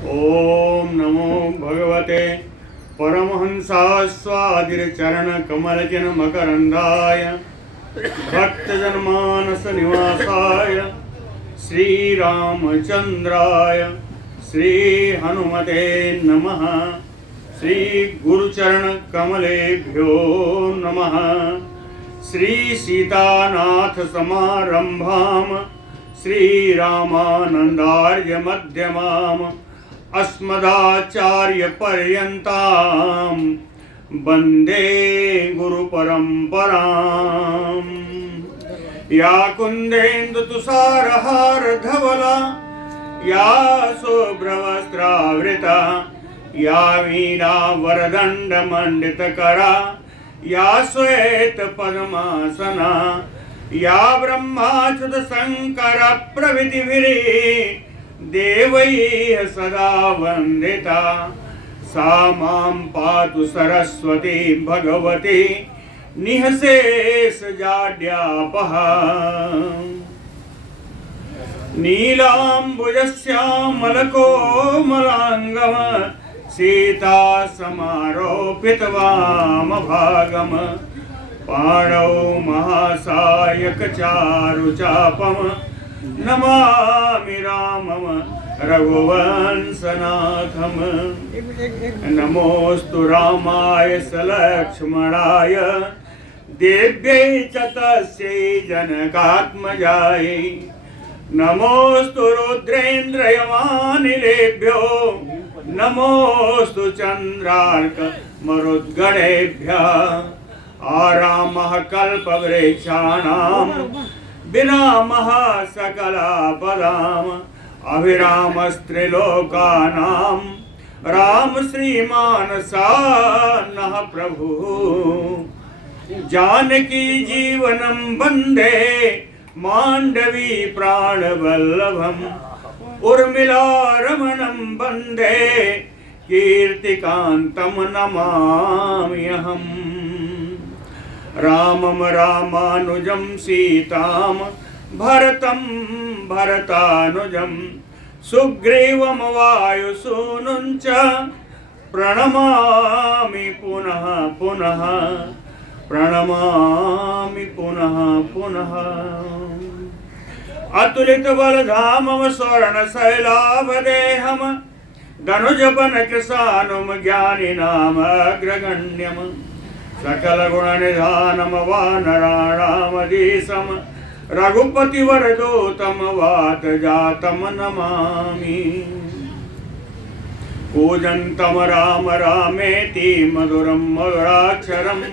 ओम नमो भगवते परमहंसास्वादिचरणकमलजनमकरन्दाय भक्तजनमानस निवासाय श्रीरामचन्द्राय श्री हनुमते नमः। श्री गुरुचरणकमलेभ्यो नमः। श्री सीतानाथ समारंभाम श्रीरामानन्दार्य मध्यमाम अस्मदाचार्य पर्यन्तां वन्दे गुरुपरम्पराम्। या कुन्देन्दु तुषारहार धवला या शुभ्रवस्त्रावृता या वीणा वरदण्ड मण्डितकरा या श्वेत पद्मासना या ब्रह्माच्युत शंकर प्रभृतिभिः देवैः सदा वन्दिता सा मां पातु सरस्वती भगवती निःशेषजाड्यापः। नीलाम्बुजश्यामलकोमलाङ्गम सीता समारोपितवामभागम पाणौ महासायकचारुचापम नमामि रामम रघुवंशनाथम। नमोस्तु रामाय सलक्ष्मणाय देव्यै च तस्यै जनकात्मजायै। नमोस्तु रुद्रेन्द्रयमानिलेभ्यो नमोस्तु चन्द्रार्क मरुद्गणेभ्यः। आरामः कल्पवृक्षाणां विरामः सकलापदाम् अभिरामस्त्रिलोकानां राम श्रीमानसान्नः प्रभुः। जानकी जीवनं वन्दे माण्डवी प्राणवल्लभम् उर्मिलारमणं वन्दे कीर्तिकान्तं नमाम्यहम्। रामं रामानुजं सीतां भरतं भरतानुजं सुग्रीवं वायुसूनुं च प्रणमामि पुनः पुनः प्रणमामि पुनः पुनः। अतुलितबलधामं स्वर्णशैलाभदेहं धनुजवनकृशानुं ज्ञानिनामग्रगण्यम् सकलगुणनिधानं वानराणामधीशं रघुपतिवरदूतं वातजातं नमामि। कूजन्तं राम रामेति मधुरं मधुराक्षरम्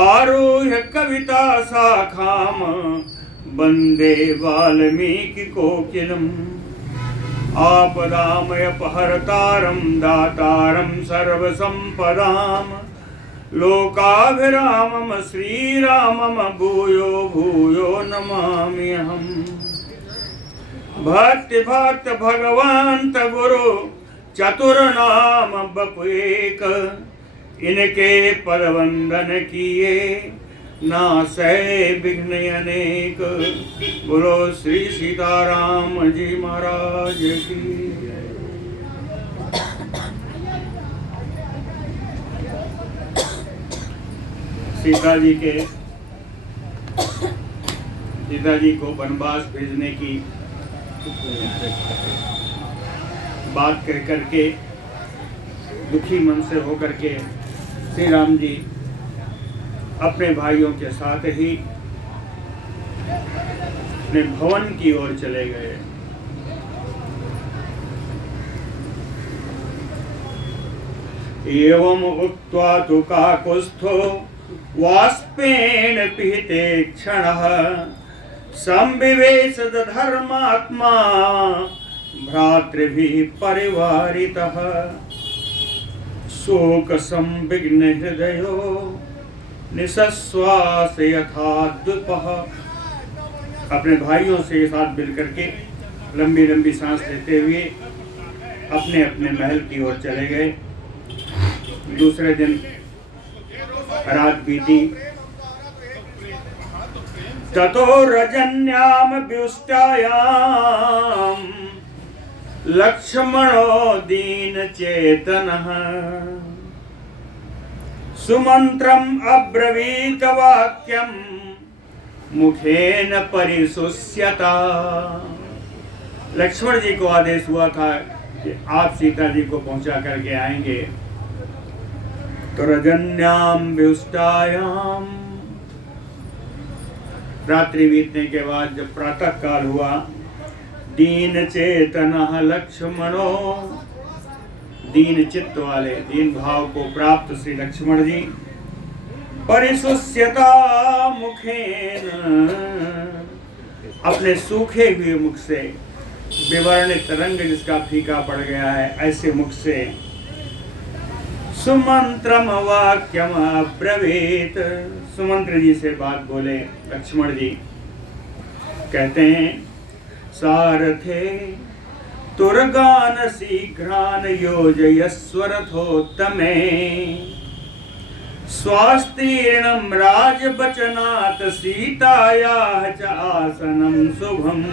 आरुह्य कविताशाखां वन्दे वाल्मीकिकोकिलम्। आपदामयपहर्तारं दातारं सर्वसम्पदां लोकाभिरामं श्रीरामं भूयो भूयो नमाम्यहम्। भक्तिभक्त भगवंत गुरु चतुर्नाम बपुएक इनके पद वंदन किए नासै विघ्न अनेक। बोलो श्री सीताराम जी महाराज की। सीता जी को वनवास भेजने की बात कह करके दुखी मन से होकर के श्री राम जी अपने भाइयों के साथ ही अपने भवन की ओर चले गए। एवं उक्त्वा तु काकुत्स्थो वाष्पेन पिहिते क्षणः संविवेश धर्मात्मा भ्रातृभिः परिवारितः। शोक संविघ्न हृदयो निःश्वास यथा द्विपः। अपने भाइयों से साथ मिल करके लंबी लंबी सांस लेते हुए अपने अपने महल की ओर चले गए। दूसरे दिन रात बीती। ततो रजन्याम व्युष्टायाम लक्ष्मणो दीन चेतनः सुमंत्रम अब्रवीत वाक्यम मुखेन परिशुष्यता। लक्ष्मण जी को आदेश हुआ था कि आप सीता जी को पहुंचा करके आएंगे। तो रजन्याम व्युष्टायाम, रात्रि बीतने के बाद जब प्रातः काल हुआ, दीन चेतनः लक्ष्मणो, दीन चित्त वाले, दीन भाव को प्राप्त श्री लक्ष्मण जी परिशुष्यता मुखेन, अपने सूखे हुए मुख से, विवर्णित रंग जिसका फीका पड़ गया है, ऐसे मुख से सुमंत्रम वाक्यम अब्रवीत, सुमंत्र जी से बात बोले लक्ष्मण जी। कहते हैं सारथे तुर्गान शीघ्रान योजयस्व रथोत्तमे स्वास्तीर्णं राजवचनात् सीतायाः च आसनं शुभम्।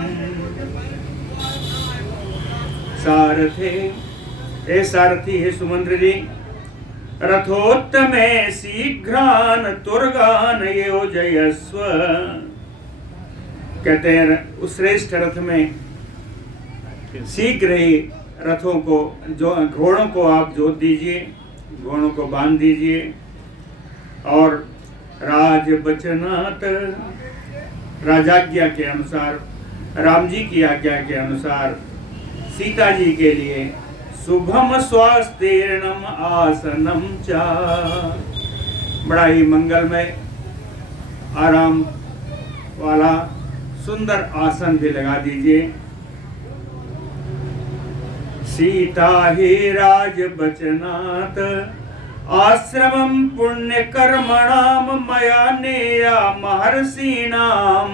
सारथे, हे सारथी, हे सुमंत्र जी, रथोत्तमे शीघ्रान तुर्गान योजयस्व, कहते हैं उस श्रेष्ठ रथ में शीघ्र ही रथों को, जो घोड़ों को आप जोत दीजिए, घोड़ों को बांध दीजिए, और राज वचनात्, राजाज्ञा के अनुसार, राम जी की आज्ञा के अनुसार सीता जी के लिए शुभम स्वास्तीर्णम आसनम चा, बड़ा ही मंगलमय आराम वाला सुंदर आसन भी लगा दीजिए। सीता ही राज वचनात् आश्रमं पुण्य कर्मणाम मया नेया महर्षीणाम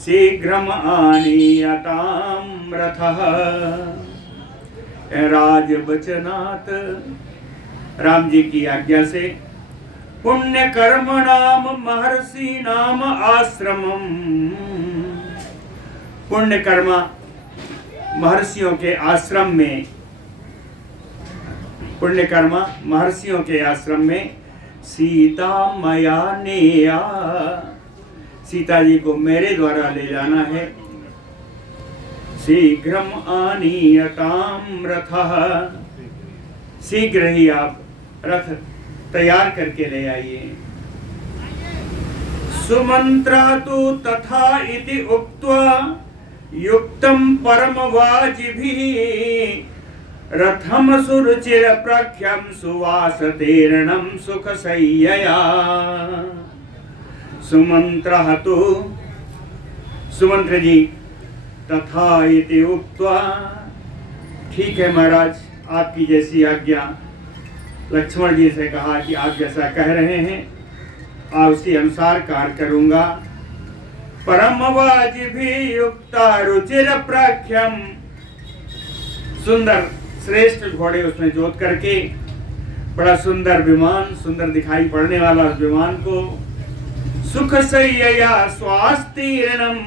शीघ्रम आनीयताम रथः। राज वचनात्, राम जी की आज्ञा से, पुण्य कर्मणाम महर्षीणाम आश्रमम, पुण्य कर्मा महर्षियों के आश्रम में, पुण्य कर्मा महर्षियों के आश्रम में सीता मया नेया, सीता जी को मेरे द्वारा ले जाना है। शीघ्रम आनीयताम रथः, शीघ्र ही आप रथ तैयार करके ले आइए। सुमंत्रा तु तथा इति उक्त्वा युक्तम परमवाजिभिः रथम सुरुचिर प्रख्यम सुवासतीर्णम सुखशय्यया। सुमंत्रः तु, सुमंत्र जी, तथा इति उक्त्वा, ठीक है महाराज, आपकी जैसी आज्ञा। लक्ष्मण जी से कहा कि आप जैसा कह रहे हैं आप उसी अनुसार कार्य करूंगा। परमवाजिभिः युक्ता रुचिर प्रख्यम, सुंदर श्रेष्ठ घोड़े उसमें जोत करके, बड़ा सुंदर विमान, सुंदर दिखाई पड़ने वाला उस विमान को, सुखशय्यया स्वास्तीर्णम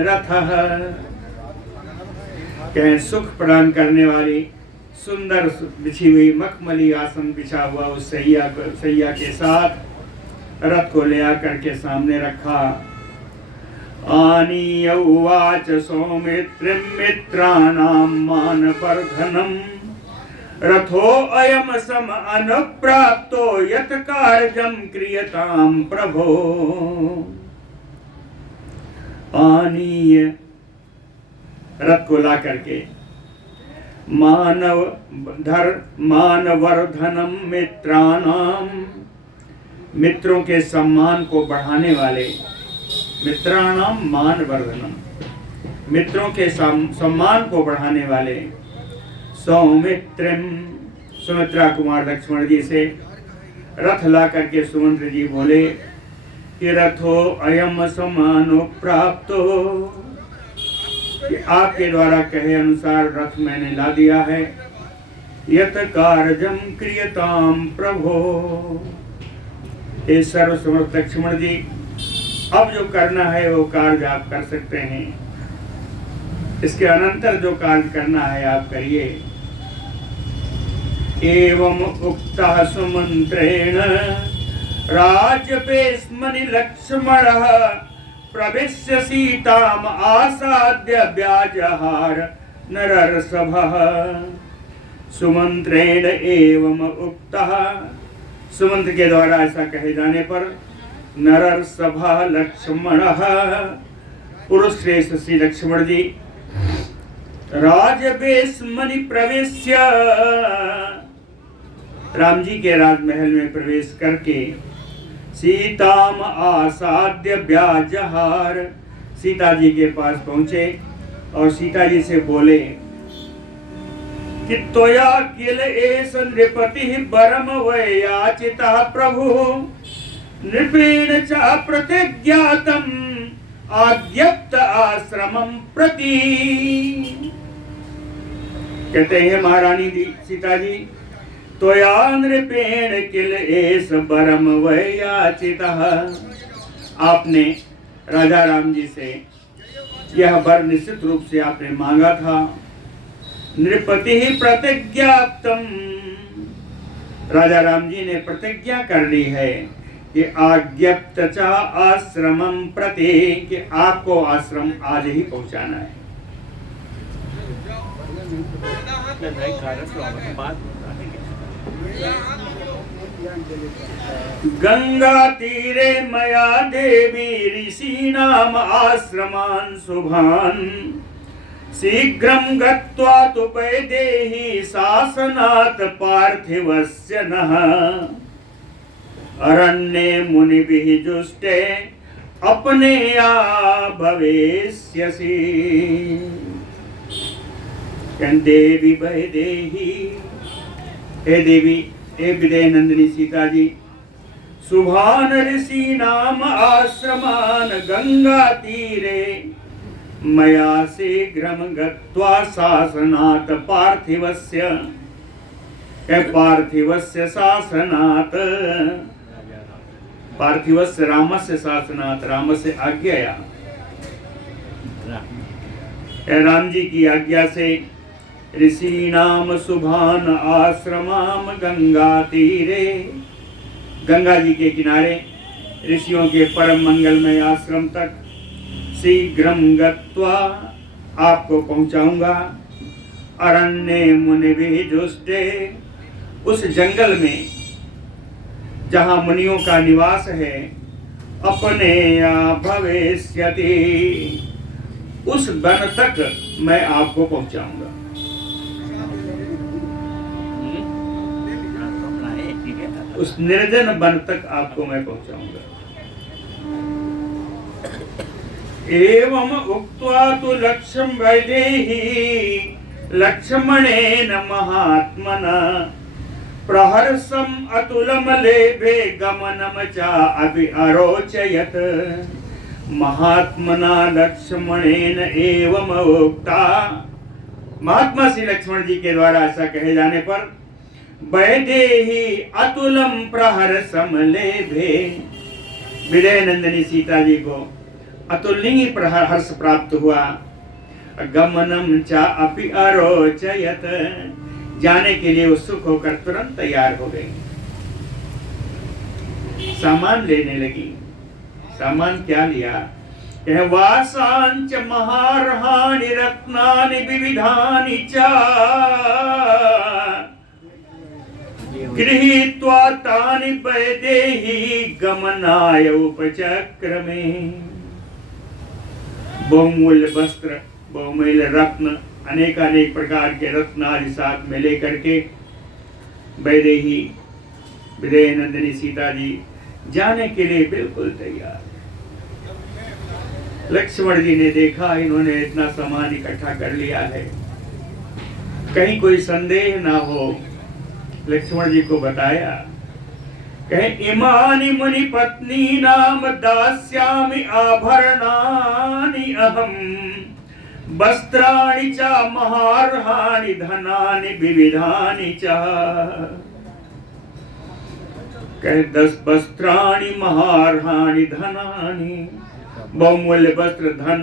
रथः, कहें सुख प्रदान करने वाली सुंदर बिछी हुई मखमली आसन बिछा हुआ उस सैया के साथ रथ को ले आकर के सामने रखा। आनीय उवाच सौमित्रिं मित्राणां मानवर्धनम् रथो अयम सम अनुप्राप्तो यत् कार्यं क्रियतां प्रभो। आनीय, रथ को ला करके, मानवर्धनम मित्राणाम, मित्रों के सम्मान को बढ़ाने वाले, मित्राणाम मानवर्धनम, मित्रों के सम्मान को बढ़ाने वाले, सौमित्रिम, सुमित्रा कुमार लक्ष्मण जी से रथ ला करके सुमंत्र जी बोले कि रथो अयम समानो प्राप्तो, कि आपके द्वारा कहे अनुसार रथ मैंने ला दिया है। यत कार्यम क्रियताम प्रभो, हे सर्वसमर्थ लक्ष्मण जी, अब जो करना है वो कार्य आप कर सकते हैं। इसके अनंतर जो कार्य करना है आप करिए। एवं उक्तः सुमंत्रेण राजपेस्मनि लक्ष्मणः प्रविश्य सीताम आसाद्य व्याजहार नरर्षभः। सुमंत्रेण एवं उक्तः, सुमंत्र के द्वारा ऐसा कहे जाने पर नरर्षभः लक्ष्मणः, पुरुष श्रेष्ठ श्री लक्ष्मण जी राजवेशमनि प्रवेश्य, राम जी के राजमहल में प्रवेश करके सीताम आसाद्य व्याजहार, सीता जी के पास पहुंचे और सीता जी से बोले कि त्वया किल एष नृपतिः वरम वैयाचितः प्रभु नृपेण च प्रतिज्ञातम् आज्ञप्त आश्रमं प्रति। कहते हैं महारानी सीता जी, त्वया नृपेण किल एष वरम वैयाचितः, आपने राजा राम जी से यह वर निश्चित रूप से आपने मांगा था। नृपति प्रतिज्ञाप्तम, राजा राम जी ने प्रतिज्ञा कर ली है कि आज्ञप्त च आश्रमं प्रति, कि आपको आश्रम आज ही पहुंचाना है। गंगा तीरे मया देवी ऋषीणाम आश्रमान् शुभान् शीघ्रं गत्वा तु वैदेही शासनात् पार्थिवस्य नः अरण्ये मुनिभिः जुष्टे अपने भविष्यसि। देवी वैदेही, हे देवी, हे विदय नंदिनी सीता जी, शुभान ऋषि नाम आश्रमान गंगा तीरे मया शीघ्रं गत्वा शासनात् पार्थिवस्य, पार्थिवस्य शासनात्, पार्थिवस्य रामस्य शासनात्, रामस्य आज्ञया, राम जी की आज्ञा से ऋषीणाम शुभान आश्रमाम गंगा तीरे, गंगा जी के किनारे ऋषियों के परम मंगलमय आश्रम तक शीघ्रं गत्वा आपको पहुंचाऊंगा। अरण्ये मुनिभिः जुष्टे, उस जंगल में जहां मुनियों का निवास है, अपने भविष्यति, उस वन तक मैं आपको पहुंचाऊंगा। उस निर्जन वन तक आपको मैं पहुंचाऊंगा। एवं उक्त्वा तु लक्ष्मं वैदेही लक्ष्मणेन महात्मना प्रहर्षम् अतुलं लेभे गमनं च अपि अरोचयत्। महात्मना लक्ष्मणेन एवं उक्ता, महात्मा श्री लक्ष्मण जी के द्वारा ऐसा कहे जाने पर वैदेही अतुलम प्रहर्षम् लेभे, विदय नंदिनी सीता जी को अतुलनीय प्रहर्ष प्राप्त हुआ। गमनम च अपि अरोचयत, जाने के लिए उत्सुक होकर तुरंत तैयार हो गई। सामान लेने लगी। सामान क्या लिया? वासांच महारहानि रत्नानि विविधानि च गृहीत्वा तानि वैदेही गमनाय उपचक्रमे। बहुमूल्य वस्त्र, बहुमूल्य रत्न, अनेक प्रकार के रत्न आदि साथ में लेकर के वैदेही विदय नंदिनी सीता जी जाने के लिए बिल्कुल तैयार। लक्ष्मण जी ने देखा इन्होंने इतना सामान इकट्ठा कर लिया है, कहीं कोई संदेह ना हो। लक्ष्मण जी को बताया, कहे इमानि मुनि पत्नी नाम दास्यामि आभरणानि अहम वस्त्राणि च महार्हाणि धनानि विविधानि च। कहे 10 वस्त्राणि महार्हाणि धनानि, बहुमूल्य वस्त्र, धन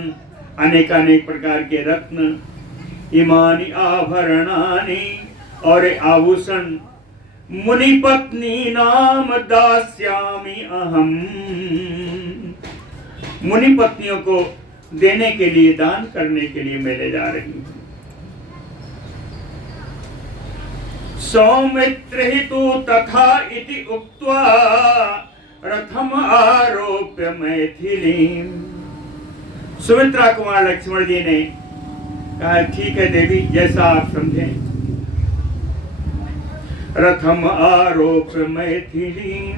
अनेकानेक प्रकार के रत्न, इमानी आभरणानि, और आभूषण मुनि पत्नी नाम दास्यामि अहम, मुनि पत्नियों को देने के लिए, दान करने के लिए मैं ले जा रही हूं। सौमित्र हि तु तथा इति उक्त्वा रथम आरोप्य मैथिलीं। सुमित्रा कुमार लक्ष्मण जी ने कहा ठीक है देवी, जैसा आप समझें। रथम आरोप्य मैथिलीं,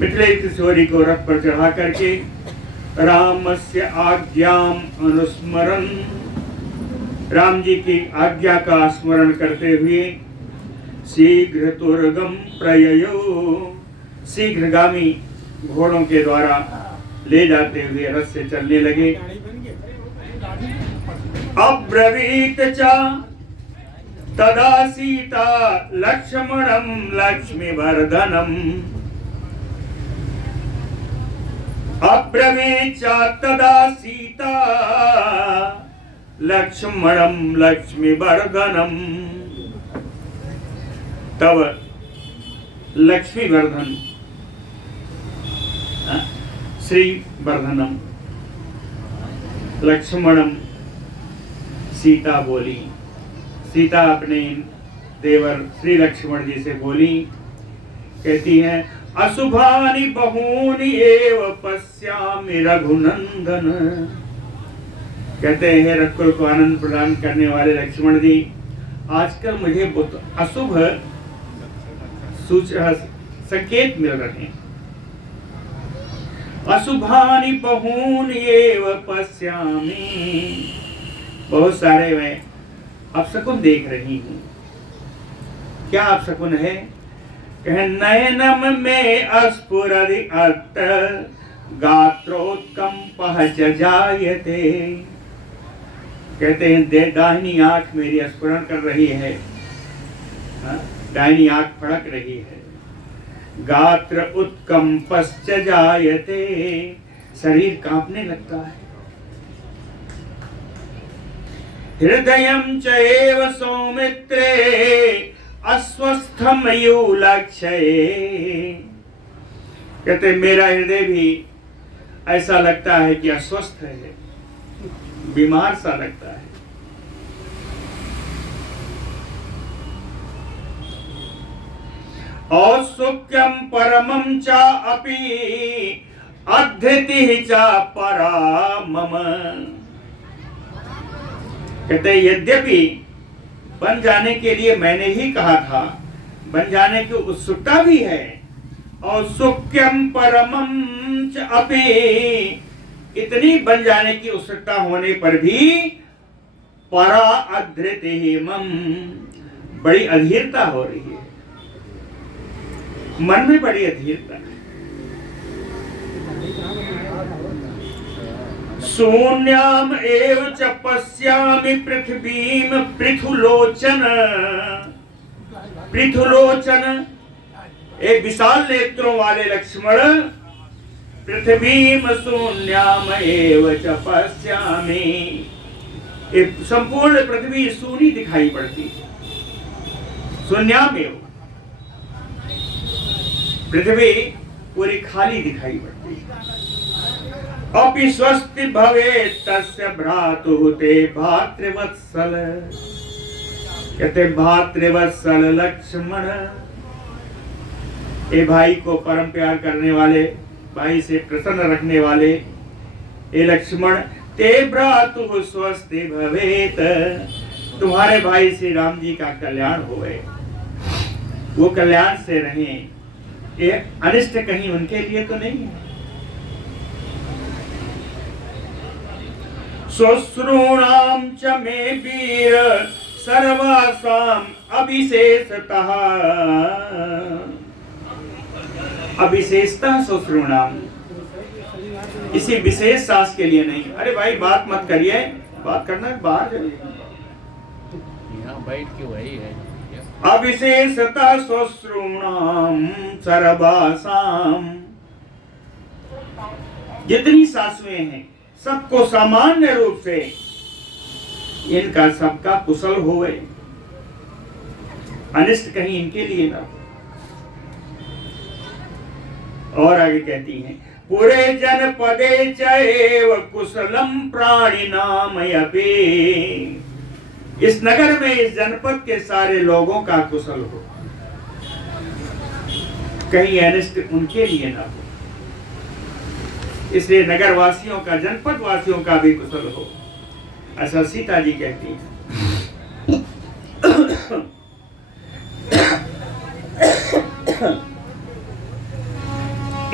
मिथिलेश किशोरी को रथ पर चढ़ा करके रामस्य आज्ञाम अनुस्मरन्, राम जी की आज्ञा का स्मरण करते हुए शीघ्र तुर्गम प्रययो, शीघ्रगामी घोड़ों के द्वारा ले जाते हुए रथ से चलने लगे। अब्रवीत च तदा सीता लक्ष्मणं लक्ष्मीवर्धनम्, अब्रवीत च तदा सीता लक्ष्मणं लक्ष्मीवर्धनम्। तब लक्ष्मीवर्धन श्री वर्धनम लक्ष्मणम, सीता बोली, सीता अपने देवर श्री लक्ष्मण जी से बोली, कहती हैं अशुभानि बहूनि एव पश्यामि रघुनंदन। कहते हैं रघुकुल को आनंद प्रदान करने वाले लक्ष्मण जी, आजकल मुझे बहुत अशुभ संकेत मिल रहे हैं। अशुभानि बहूनि एव पश्यामि, बहुत सारे मैं अपशकुन देख रही हूँ। क्या अपशकुन है? कह नयनम में अस्फुरदि अत्त गात्रोत्कंपः च जायते। कहते हैं दाहिनी आंख मेरी स्फुरण कर रही है, दाहिनी आंख फड़क रही है। गात्र उत्कंपश्च जायते, शरीर कांपने लगता है। हृदयं च एव सौमित्रे अस्वस्थम युलक्षये। कहते मेरा हृदय भी ऐसा लगता है कि अस्वस्थ है, बीमार सा लगता है। औत्सुक्यं परमं च अपि अधृतिः च परा मम। कहते यद्यपि बन जाने के लिए मैंने ही कहा था, बन जाने की उत्सुकता भी है। औत्सुक्यं परमं च अपि, इतनी बन जाने की उत्सुकता होने पर भी परा अधृतिः मम, बड़ी अधीरता हो रही है, मन में बड़ी अधीरता है। शून्याम एव च पश्यामि पृथ्वीम पृथुलोचन। पृथुलोचन, एक विशाल नेत्रों वाले लक्ष्मण, पृथ्वीम शून्याम एव च पश्यामि, एक संपूर्ण पृथ्वी शून्य दिखाई पड़ती है। शून्याम एव, पृथ्वी पूरी खाली दिखाई पड़ती है। अपि स्वस्ति भवेत् तस्य भ्रातुः ते भातृवत्सल। कहते भातृवत्सल लक्ष्मण, ए भाई को परम प्यार करने वाले, भाई से प्रसन्न रखने वाले ए लक्ष्मण, ते भ्रातुः स्वस्ति भवेत्, तुम्हारे भाई श्री राम जी का कल्याण होए, वो कल्याण से रहें, ये अनिष्ट कहीं उनके लिए तो नहीं है। श्वश्रूणां च मे वीर सर्वासां अभिशेषतः। अभिशेषतः श्वश्रूणां, इसी विशेष सांस के लिए नहीं। अरे भाई बात मत करिए, बात करना बाहर जाइए, यहाँ बैठ के वही है। अविशेषतः श्वश्रूणां सर्वासां, जितनी सासुएं हैं सबको सामान्य रूप से इनका सबका कुशल होवे, अनिष्ट कहीं इनके लिए ना। और आगे कहती हैं, पूरे जनपदे चैव कुशलम प्राणी नाम अपि, इस नगर में, इस जनपद के सारे लोगों का कुशल हो, कहीं अनिष्ट उनके लिए ना हो। इसलिए नगर वासियों का, जनपद वासियों का भी कुशल हो, ऐसा सीता जी कहती हैं।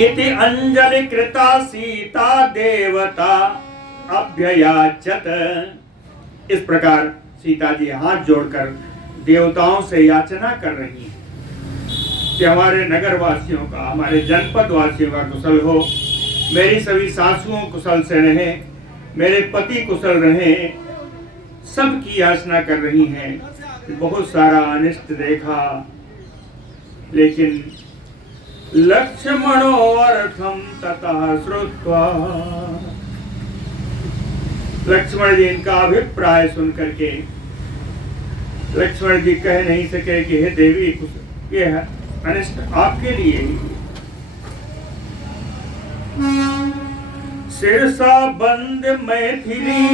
इति अंजलि कृता सीता देवता अभ्ययाचत, इस प्रकार सीता जी हाथ जोड़कर देवताओं से याचना कर रही हैं कि हमारे नगर वासियों का, हमारे जनपद वासियों का कुशल हो, मेरी सभी सासुओं कुशल से रहे, मेरे पति कुशल रहे, सबकी याचना कर रही हैं। बहुत सारा अनिष्ट देखा, लेकिन लक्ष्मणो अर्थम ततः श्रुत्वा, लक्ष्मण जी इनका अभिप्राय सुन करके लक्ष्मण जी कह नहीं सके कि हे देवी, ये अनिष्ट आपके लिए ही। सिरसा बंद मैथिली,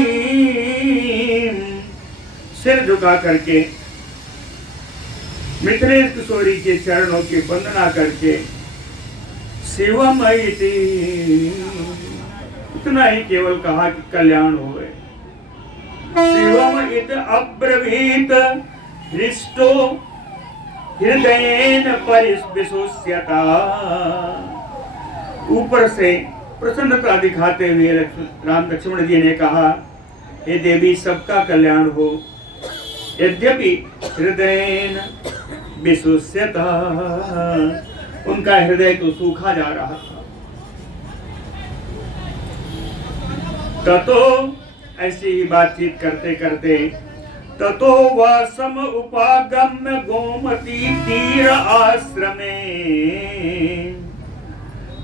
सिर झुका करके मिथिलेश किशोरी के चरणों की वंदना करके शिवम इति, इतना ही केवल कहा कि कल्याण हो गए। शिवम इत अब्रवीत हृष्टो हृदयेन परिस्विशुष्यता, ऊपर से प्रसन्नता दिखाते हुए राम लक्ष्मण जी ने कहा, हे देवी सबका कल्याण हो, यद्यपि हृदयेन विशुष्यता, उनका हृदय तो सूखा जा रहा था। ततो, ऐसी ही बातचीत करते करते, ततो वासम उपागम्य गोमती तीर आश्रमे,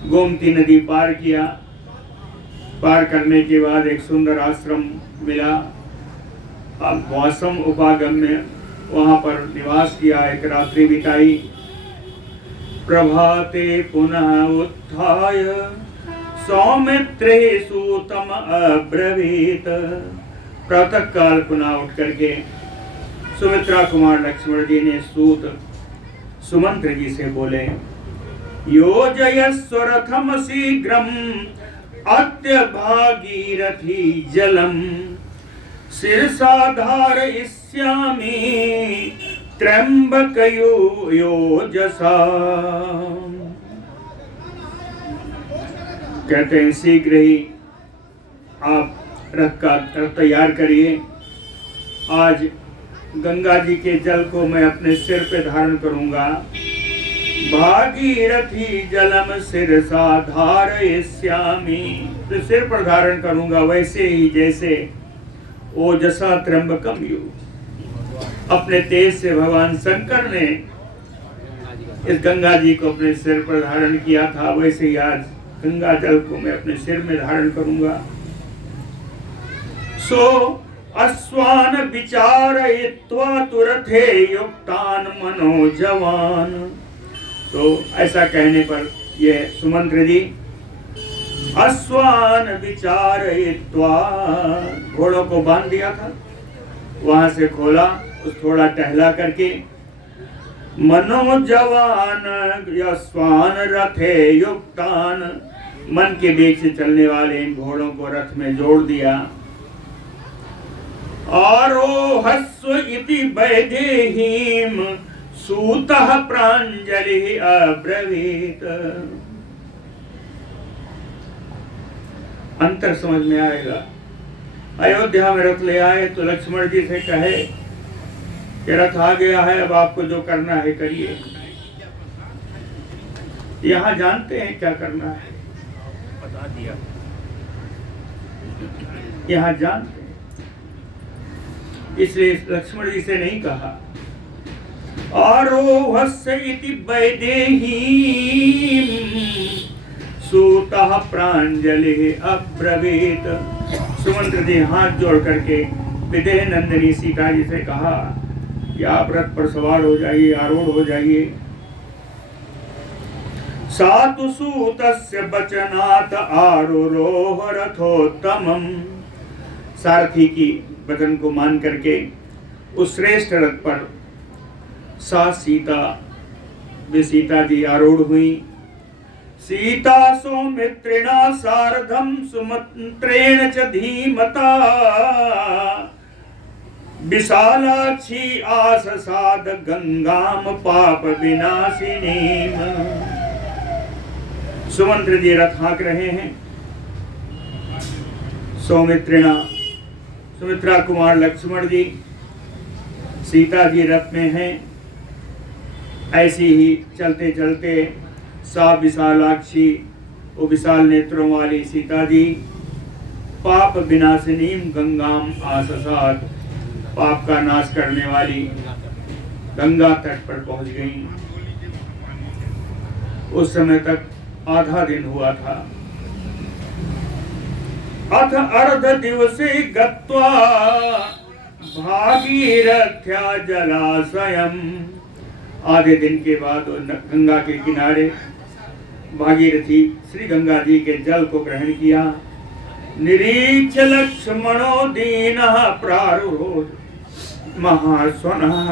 गोमती नदी पार किया। पार करने के बाद एक सुंदर आश्रम मिला, अब वासम उपागम्य, वहां पर निवास किया, एक रात्रि बिताई। प्रभाते पुनः उत्थाय सौमित्रे सूतम अब्रवीत, प्रातः काल पुनः उठ करके सुमित्रा कुमार लक्ष्मण जी ने सूत सुमंत्र जी से बोले, योजयस्व रथम शीघ्रम अत्य भागीरथी जलम, शिरसाधार इस्यामि त्र्यंबक योजसा, कहते हैं शीघ्र ही आप रथ तैयार करिए। आज गंगा जी के जल को मैं अपने सिर पे धारण करूंगा। भागीरथी जलम शिरसा धारयिष्यामि, तो सिर पर धारण करूंगा वैसे ही जैसे ओजसा त्र्यंबकम यु, अपने तेज से भगवान शंकर ने इस गंगा जी को अपने सिर पर धारण किया था, वैसे ही आज गंगा जल को मैं अपने सिर में धारण करूंगा। सो अश्वान विचारयित्वा तुरथे युक्तान मनोजवान, तो ऐसा कहने पर ये सुमंत्र जी अश्वान विचारयित्वा, घोड़ों को बांध दिया था, वहां से खोला, उस थोड़ा टहला करके मनोजवान यश्वान रथे युक्तान, मन के वेग से चलने वाले इन घोड़ों को रथ में जोड़ दिया। आरोहस्व इति वैदेहीम सूतः प्रांजलि अब्रवीत, अंतर समझ में आएगा। अयोध्या में रथ ले आए तो लक्ष्मण जी से कहे कि रथ आ गया है, अब आपको जो करना है करिए। यहाँ जानते हैं क्या करना है, बता दिया, यहाँ जानते हैं, इसलिए लक्ष्मण जी से नहीं कहा। आरोहस्य इति वैदेहीम सूतः प्रांजलि अब्रवीत, सुमंत्र जी हाथ जोड़ करके विदेह नंदिनी सीता जी से कहा कि आप रथ पर सवार हो जाइए, आरूढ़ हो जाइए। सातु सूतस्य वचनात् आरुरोह रथोत्तमम्। सारथी की वचन को मान करके उस श्रेष्ठ रथ पर सीता जी आरूढ़ हुई। सीता सौमित्रिणा सार्धम सुमंत्रेण च धीमता विशालाक्षी आससाद गंगाम पाप विनाशिनीम। सुमंत्र जी रथ हाँक रहे हैं। सुमित्रा कुमार लक्ष्मण जी, सीता जी रथ में हैं। ऐसी ही चलते चलते सा विशालाक्षी, वो विशाल नेत्रों वाली सीता जी, पाप विनाशिनीम गंगाम आससाद, पाप का नाश करने वाली गंगा तट पर पहुंच गई। उस समय तक आधा दिन हुआ था। अथ अर्ध दिवसे गत्वा भागीरथ्या जलाशयम्। आधे दिन के बाद गंगा के किनारे भागीरथी श्री गंगा जी के जल को ग्रहण किया। निरीक्ष लक्ष्मणो दीनः प्रारुरोध महास्वनः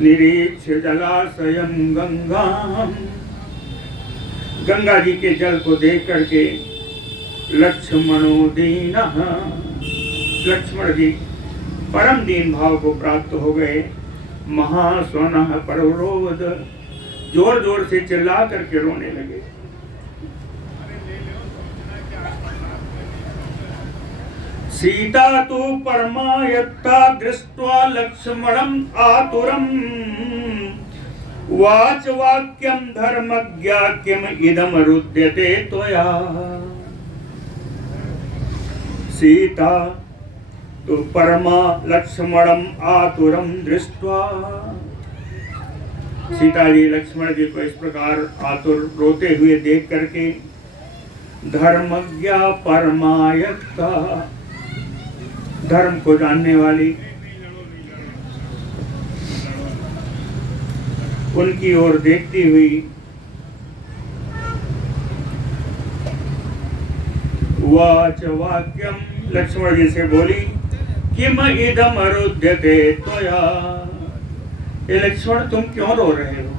निरीक्ष जलाशयम् गंगाम्। गंगा जी के जल को देख करके लक्ष्मणो दीनः, लक्ष्मण जी परम दीन भाव को प्राप्त हो गए। महास्वनः प्रारुरोध, जोर जोर से चिल्ला करके रोने लगे। सीता तु परमायत्ता दृष्ट्वा लक्ष्मणम् आतुरम् वाच वाक्यं धर्मज्ञा किम इदम रुद्यते त्वया। सीता तो परमा लक्ष्मणम आतुरम दृष्ट्वा, सीता जी लक्ष्मण जी को इस प्रकार आतुर रोते हुए देख करके धर्मज्ञा परमायत्ता, धर्म को जानने वाली, उनकी ओर देखती हुई वाच वाक्यम, लक्ष्मण जी से बोली किम इदम रुद्यते त्वया। ये लक्ष्मण तुम क्यों रो रहे हो?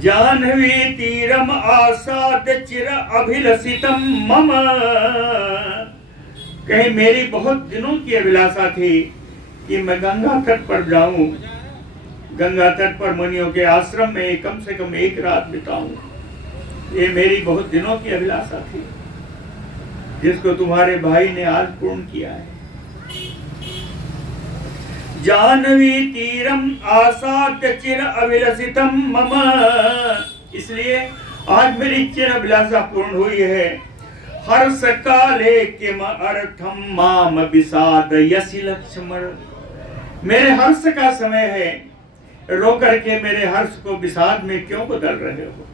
जाह्नवी तीरम आसाद चिर अभिलषितम मम। कहीं मेरी बहुत दिनों की अभिलाषा थी कि मैं गंगा तट पर जाऊं, गंगा तट पर मुनियों के आश्रम में कम से कम एक रात बिताऊं। ये मेरी बहुत दिनों की अभिलाषा थी, जिसको तुम्हारे भाई ने आज पूर्ण किया है। जाह्नवी तीरम आसाद्य चिर अभिलषितम मम, इसलिए आज मेरी चिर अभिलाषा पूर्ण हुई है। हर्ष काले किम अर्थम माम विषाद यसी लक्ष्मण। मेरे हर्ष का समय है, रो करके मेरे हर्ष को विषाद में क्यों बदल रहे हो?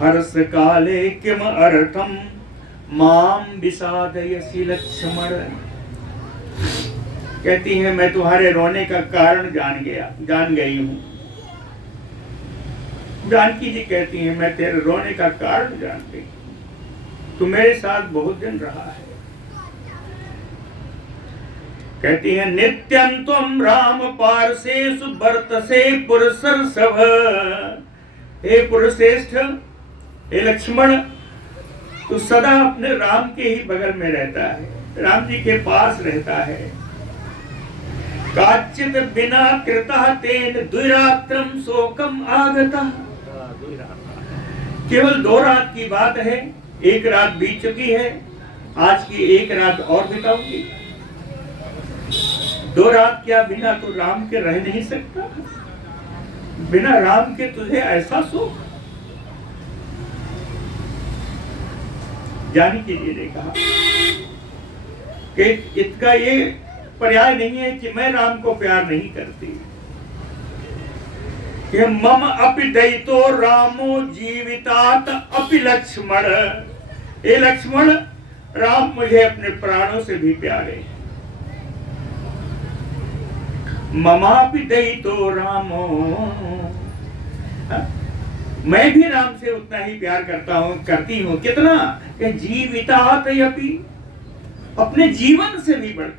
हर्ष काले किम अर्थम माम विषादयसि लक्ष्मण। कहती है मैं तुम्हारे रोने का कारण जान गई हूं। जानकी जी कहती है मैं तेरे रोने का कारण जान गई। तू मेरे साथ बहुत दिन रहा है। कहती है नित्यं त्वं राम पार्षेषु वर्तसे पुरुषर्षभ। हे पुरुषश्रेष्ठ, हे लक्ष्मण, तू सदा अपने राम के ही बगल में रहता है, राम जी के पास रहता है। काचित बिना कृतः तेन द्विरात्रम शोकम आगतः। केवल 2 रात की बात है, 1 रात बीत चुकी है, आज की 1 रात और बिताऊंगी। 2 रात क्या बिना तो राम के रह नहीं सकता? बिना राम के तुझे ऐसा सुख? जानकी जी ने कहा कि इसका ये पर्याय नहीं है कि मैं राम को प्यार नहीं करती। कि मम अपि दयितो रामो जीवितात अपि लक्ष्मण। ए लक्ष्मण, राम मुझे अपने प्राणों से भी प्यारे। ममापि दयितो रामो, मैं भी राम से उतना ही प्यार करती हूँ। कितना? कि जीवितात अपि, अपने जीवन से भी बढ़,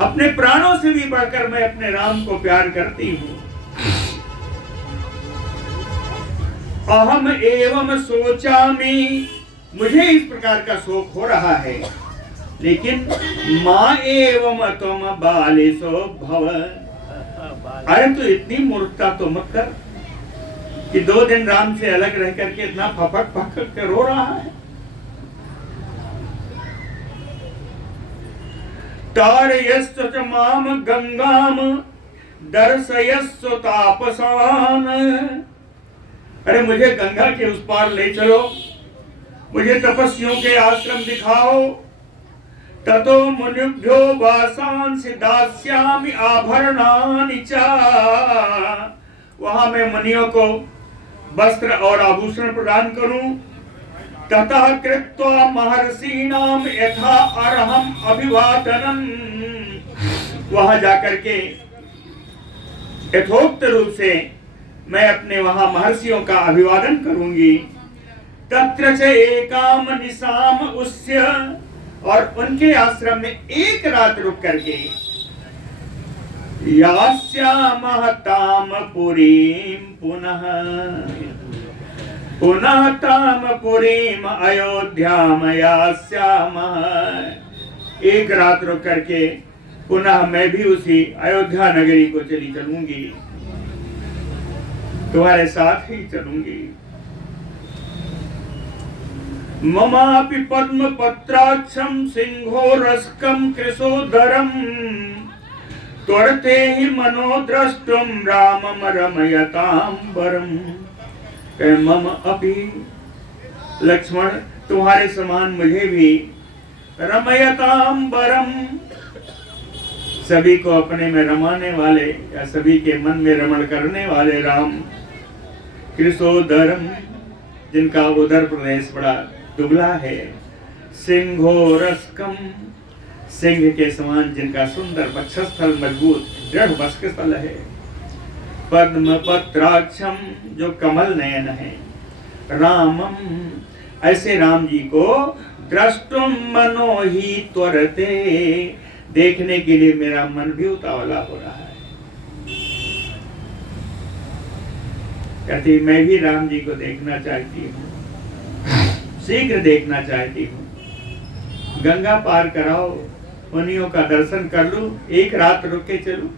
अपने प्राणों से भी बढ़कर मैं अपने राम को प्यार करती हूँ। अहम एवं सोचामि, मुझे इस प्रकार का शोक हो रहा है, लेकिन माँ एवं तुम बालिसो भव। अरे तो इतनी मूर्खता तो मत कर कि 2 दिन राम से अलग रह करके इतना फपक फपक कर रो रहा है। तारयस्व च माम गंगाम दर्शयस्व तापसान। अरे मुझे गंगा के उस पार ले चलो, मुझे तपस्वियों के आश्रम दिखाओ। ततो मुनिभ्यो वासांसि दास्यामि आभरणानि च, वहां मैं मुनियों को वस्त्र और आभूषण प्रदान करूं। ततः कृत्वा महर्षीणाम यथा अर्हम् अभिवादनम्, वहां जाकर के यथोक्त रूप से मैं अपने वहां महर्षियों का अभिवादन करूंगी। तत्र च एकाम निशाम उस्य, और उनके आश्रम में एक रात रुक करके यास्यामः ताम पुरीम पुनः पुनः ताम पुरीम अयोध्याम यास्यामः। एक रात रुक करके पुनः मैं भी उसी अयोध्या नगरी को चली चलूंगी, तुम्हारे साथ ही चलूंगी। ममापि पद्म पत्राक्षम सिंहो रस्कम कृशोदरम त्वरते ही मनोद्रष्टुम रामम रमयतांबरम। मम अपि लक्ष्मण, तुम्हारे समान मुझे भी रमयतांबरम, सभी को अपने में रमाने वाले या सभी के मन में रमण करने वाले राम, कृशोदरम, जिनका उदर प्रदेश बड़ा दुबला है, सिंहो रस्कम, सिंह के समान जिनका सुंदर वक्षस्थल मजबूत दृढ़ वक्षस्थल है, पद्म पत्राक्षम, जो कमल नयन है, रामम, ऐसे राम जी को द्रष्टुम मनो ही त्वरते, देखने के लिए मेरा मन भी उतावला हो रहा है। कहती मैं भी राम जी को देखना चाहती हूँ, शीघ्र देखना चाहती हूँ। गंगा पार कराओ, मुनियों का दर्शन कर लूं, एक रात रुक के चलूं।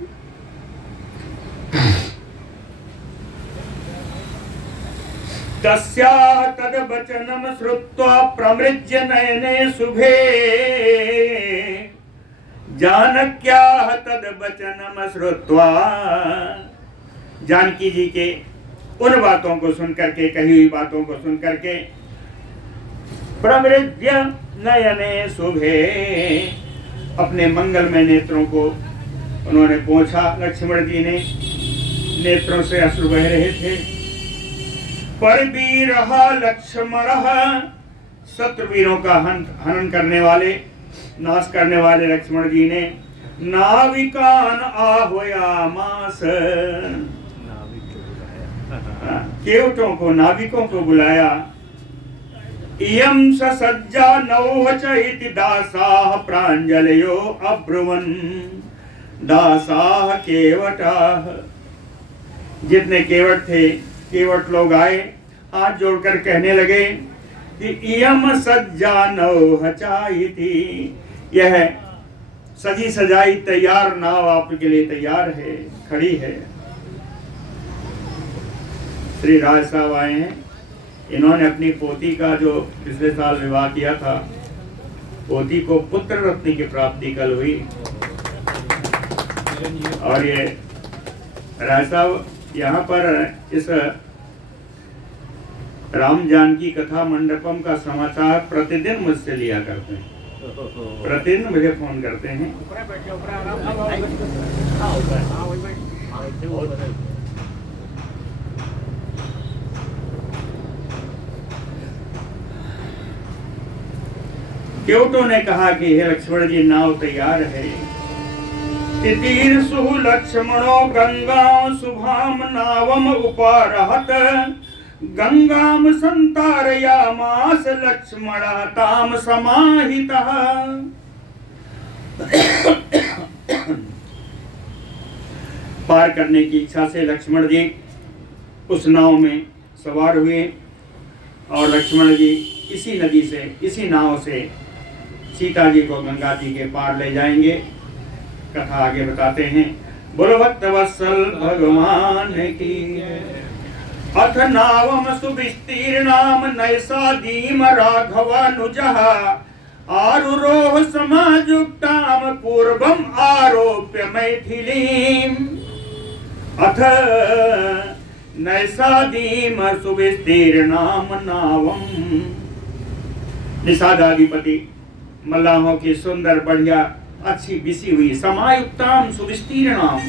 तस्याः तद्वचनं श्रुत्वा प्रमृज्य नयने शुभे, जानक्याः तद्वचनं श्रुत्वा, जानकी जी के उन बातों को सुन करके, कही हुई बातों को सुन करके, प्रमृज्य नयने शुभे, अपने मंगलमय नेत्रों को उन्होंने पोंछा। लक्ष्मण जी ने नेत्रों से अश्रु बह रहे थे। परवीरः लक्ष्मणः, शत्रुवीरों का हनन करने वाले, नाश करने वाले लक्ष्मण जी ने नाविकान आह्वयामास, केवटों को, नाविकों को बुलाया। इयं ससज्जा नौवच इति दासाः प्राञ्जलयो अब्रुवन्, दासाः केवटाः, जितने केवट थे, केवट लोग आए, हाथ जोड़कर कहने लगे कि इयम सज्जा नौवचा इति, यह सजी सजाई तैयार नाव आपके लिए तैयार है, खड़ी है। श्री राज साहब आए हैं, इन्होंने अपनी पोती का जो पिछले साल विवाह किया था, पोती को पुत्र रत्न की प्राप्ति कल हुई। और ये राय साहब यहाँ पर इस राम जानकी कथा मंडपम का समाचार प्रतिदिन मुझसे लिया करते हैं, प्रतिदिन मुझे फोन करते हैं। केवटों ने कहा कि हे लक्ष्मण जी, नाव तैयार है। तीर्षु लक्ष्मणो गंगा शुभाम नावम उपारहत, गंगाम संतारयामास लक्ष्मण ताम समाहितः। पार करने की इच्छा से लक्ष्मण जी उस नाव में सवार हुए और लक्ष्मण जी इसी नदी से, इसी नाव से सीता जी को गंगा जी के पार ले जाएंगे। कथा आगे बताते हैं। बोलो भक्तवत्सल भगवान की। अथ नावम सुविस्तीर्णाम नैषादीम राघवानुजः, आरुरोह समायुक्ताम पूर्वम आरोप्य मैथिलीम। अथ नैषादीम सुविस्तीर्णाम नावम। निषादाधिपति मल्लाहों की सुंदर, बढ़िया, अच्छी बिसी हुई, समायुक्ताम सुविस्तीर्णाम,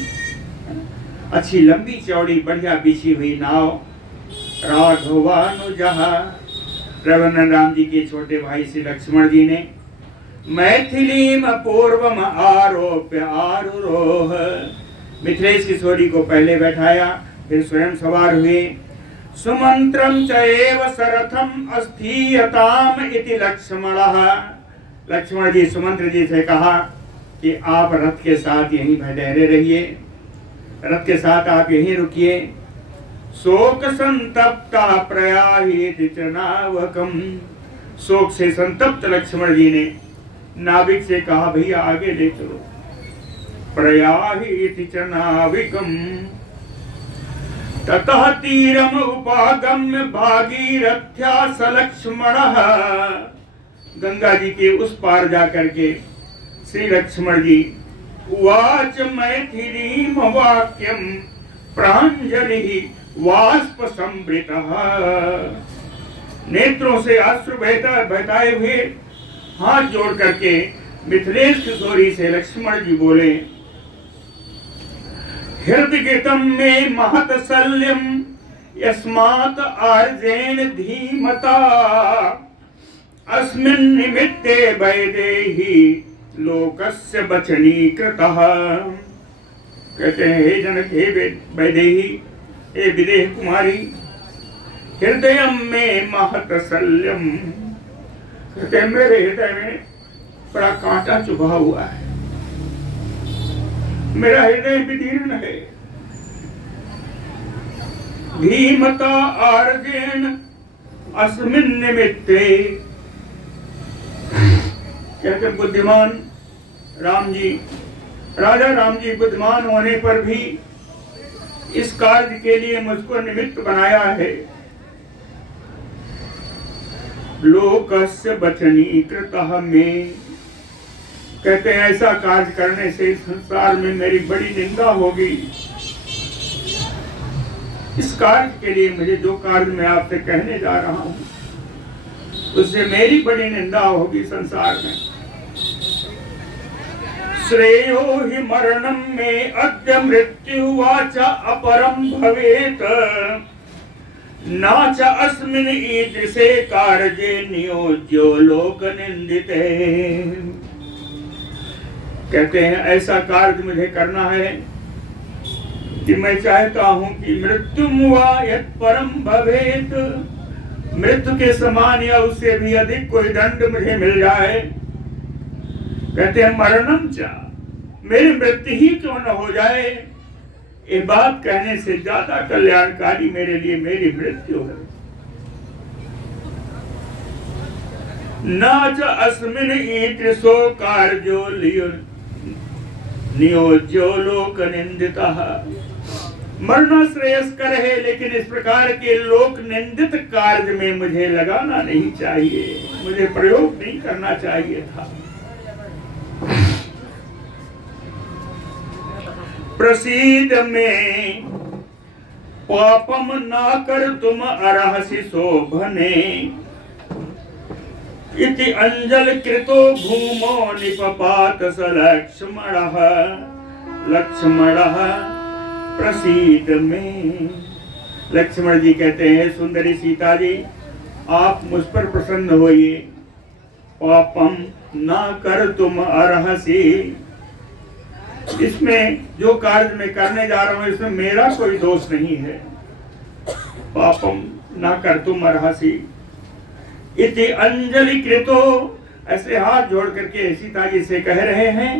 अच्छी लंबी चौड़ी बढ़िया बिछी हुई नाव। राघवानुजः, रघुनंदन राम जी के छोटे भाई श्री लक्ष्मण जी ने मैथिलीम पूर्वम आरोप्य आरुरोह, मिथिलेश किशोरी को पहले बैठाया, फिर स्वयं सवार हुए। सुमंत्रम च एव सरथम अस्थीयताम इति लक्ष्मणः। लक्ष्मण जी सुमंत्र जी से कहा कि आप रथ के साथ यहीं ठहरे रहिए, रथ के साथ आप यहीं रुकिए। शोक संतप्ता प्रयाहि च नावकम। शोक से संतप्त लक्ष्मण जी ने नाविक से कहा, भैया आगे ले चलो। प्रयाहि च नाविकम। ततः तीरम उपागम्य भागीरथ्या स लक्ष्मणः। गंगा जी के उस पार जा करके श्री लक्ष्मण जी उवाच मैथिलीम वाक्यम प्रांजलि वाष्प संवृतः। नेत्रों से अश्रु बहताए हुए हाथ जोड़ करके मिथिलेश किशोरी से लक्ष्मण जी बोले, हृदयगीतम में महत शल्यम यस्मात् आर्जेन धीमता, अस्मिन् निमित्ते वैदेही लोकस्य वचनीकृतः। कहते हैं, हे जनक, हे वैदेही, हे विदेह कुमारी, हृदय में महत शल्यम। कहते हैं, मेरे हृदय में बड़ा कांटा चुभा हुआ है, मेरा हृदय विदीर्ण है। धीमता आर्जेन अस्मिन् निमित्ते। कहते बुद्धिमान राम जी, राजा राम जी बुद्धिमान होने पर भी इस कार्य के लिए मुझको निमित्त बनाया है। लोकस्य वचनीकृतः में। कहते हैं, ऐसा कार्य करने से संसार में मेरी बड़ी निंदा होगी। इस कार्य के लिए मुझे जो कार्य मैं आपसे कहने जा रहा हूं, उससे मेरी बड़ी निंदा होगी संसार में। श्रेयो हि मरणम में अद्य मृत्यु वाचा अपरम भवेत, नाच अस्मिन् ईदृशे कार्ये नियोज्यो लोक निंदिते। कहते हैं, ऐसा कार्य मुझे करना है कि मैं चाहता हूं कि मृत्यु वा यत् परम भवेत, मृत्यु के समान या उससे भी अधिक कोई दंड मुझे मिल जाए। कहते हैं, मरणम चा, मेरी मृत्यु ही क्यों न हो जाए। ये बात कहने से ज्यादा कल्याणकारी मेरे लिए मेरी मृत्यु है। नाच अस्मिन् ईदृशो कार्यो नियोज्यो लोक निंदितः। मरना श्रेयस्कर है, लेकिन इस प्रकार के लोक निंदित कार्य में मुझे लगाना नहीं चाहिए, मुझे प्रयोग नहीं करना चाहिए था। प्रसीद में पापम ना कर तुम अरहसि शोभने, इति अंजल कृतो भूमो निपपात स लक्ष्मणः। लक्ष्मणः प्रसीद में। लक्ष्मण जी कहते हैं, सुंदरी सीता जी, आप मुझ पर प्रसन्न होइए। पापम ना कर तुम अर्हसि। इसमें जो कार्य मैं करने जा रहा हूं इसमें मेरा कोई दोष नहीं है। पापम ना कर तुम अर्हसि इति अंजलि कृतो, ऐसे हाथ जोड़ करके सीता जी से कह रहे हैं।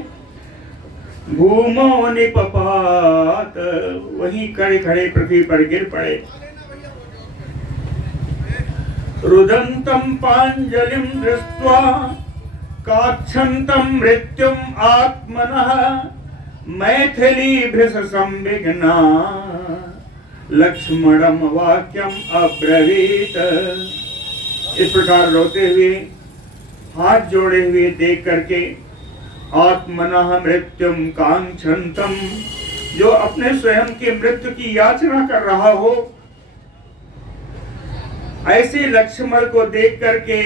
भूमो निपपात, वहीं खड़े खड़े पृथ्वी पर गिर पड़े। रुदंतम पांजलिम दृष्ट्वा काक्षंतम मृत्युम आत्मनः मैथिली भृश संविघ्ना लक्ष्मणम वाक्यम अब्रवीत। इस प्रकार रोते हुए हाथ जोड़े हुए देख करके आत्मनः मृत्युम कांक्षन्तम, जो अपने स्वयं की मृत्यु की याचना कर रहा हो, ऐसे लक्ष्मण को देख करके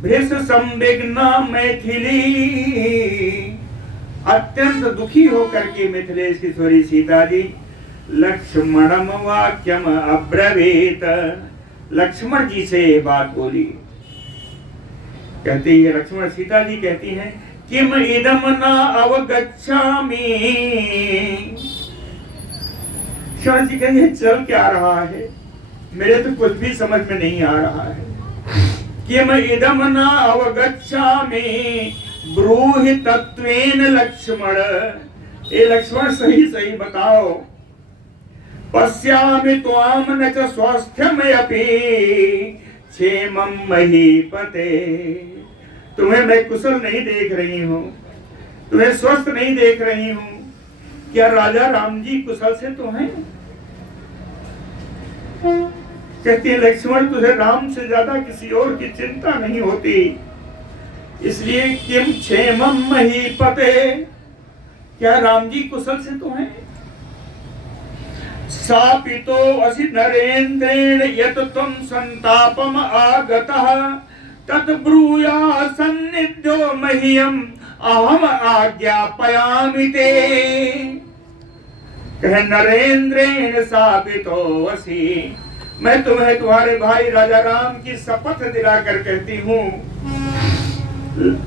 भृश संविघ्ना मैथिली, अत्यंत दुखी होकर के मिथिलेश किशोरी सीता जी लक्ष्मणम वाक्यम अब्रवीत, लक्ष्मण जी से ये बात बोली। कहती है लक्ष्मण, सीता जी कहती हैं किम इदम न अवगच्छामि। लक्ष्मण जी कहते हैं चल क्या रहा है, मेरे तो कुछ भी समझ में नहीं आ रहा है। किम इदम न अवगच्छामि ब्रूहि तत्वेन लक्ष्मण, ए लक्ष्मण सही सही बताओ। पश्यामि त्वाम न च स्वास्थ्यमपि क्षेमं महीपते, तुम्हें मैं कुशल नहीं देख रही हूँ, तुम्हें स्वस्थ नहीं देख रही हूँ, क्या राजा राम जी कुशल से तो हैं? कहती है लक्ष्मण, तुझे राम से ज्यादा किसी और की चिंता नहीं होती, इसलिए किम क्षेमं महीपते, क्या राम जी कुशल से तो हैं? सापितो असि नरेन्द्रेण यत त्वं संतापम आगतः तत् ब्रूया सन्निध्यो मह्यम अहम आज्ञापयामि ते। कह नरेन्द्रेण सापितो असि, मैं तुम्हें तुम्हारे भाई राजा राम की शपथ दिलाकर कहती हूँ,